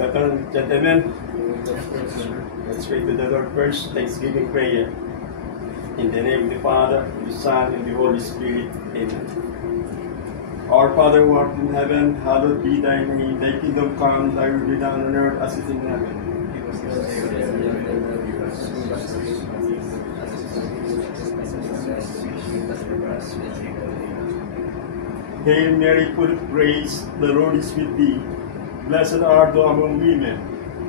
Gentlemen, let's pray to the Lord first. Thanksgiving prayer. In the name of the Father, the Son, and the Holy Spirit. Amen. Our Father who art in heaven, hallowed be thy name. Thy kingdom come, thy will be done on earth as it is in heaven. Hail Mary, full of grace, the Lord is with thee. Blessed art thou among women,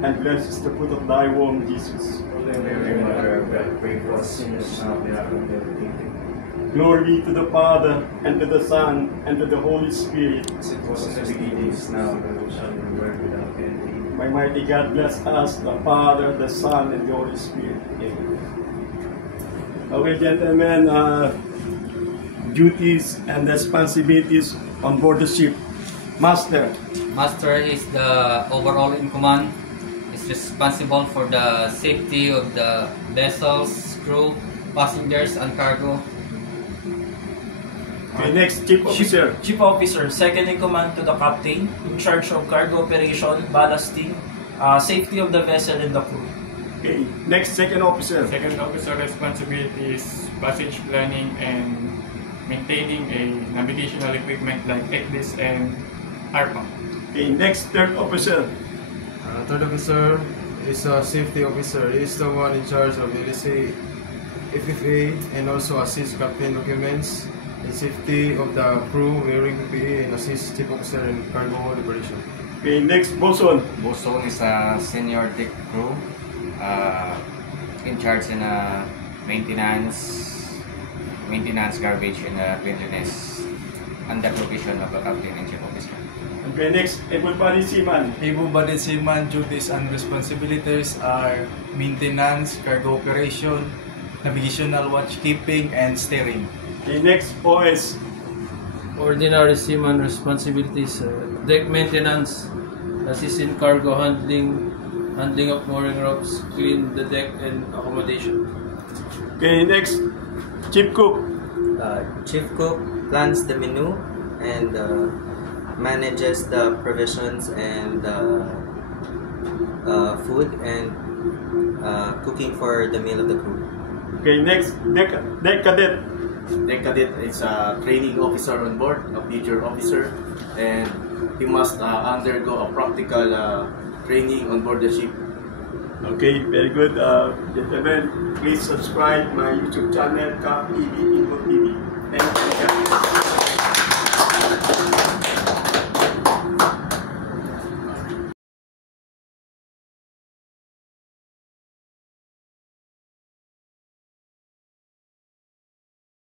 and blessed is the fruit of thy womb, Jesus. Holy Mary, Mother of God, pray for us sinners now and at the hour of our death. Glory be to the Father, and to the Son, and to the Holy Spirit. As it was in the beginning, is now, and shall be world without end. May mighty God bless us, the Father, the Son, and the Holy Spirit. Amen. Okay, gentlemen, duties and responsibilities on board the ship. Master. Master is the overall in command. Is responsible for the safety of the vessels, crew, passengers, and cargo. Okay, next, Chief Officer. Chief Officer, second in command to the captain, in charge of cargo operation, ballasting, safety of the vessel and the crew. Okay, next, Second Officer. Second officer responsibility is passage planning and maintaining a navigational equipment like ECDIS and ARPA. Okay, next, Third Officer. Third officer is a safety officer. He is the one in charge of LSA, FFA, and also assist captain documents and safety of the crew wearing PPE and assist chief officer in cargo operation. Okay, next, Boson. Boson is a senior deck crew in charge in maintenance, garbage, and cleanliness under provision of the captain and chief officer. Okay, next, able-bodied seaman. Able-bodied seaman duties and responsibilities are maintenance, cargo operation, navigational watchkeeping, and steering. Okay, next, OS. Ordinary seaman responsibilities, deck maintenance, assist in cargo handling, handling of mooring ropes, clean the deck and accommodation. Okay, next, Chief Cook. Chief Cook plans the menu and manages the provisions and food and cooking for the meal of the crew. Okay, next, Deck Cadet. Deck Cadet is a training officer on board, a future officer, and he must undergo a practical training on board the ship. Okay, very good. Gentlemen, please subscribe my YouTube channel, KAP TV, Ingo TV.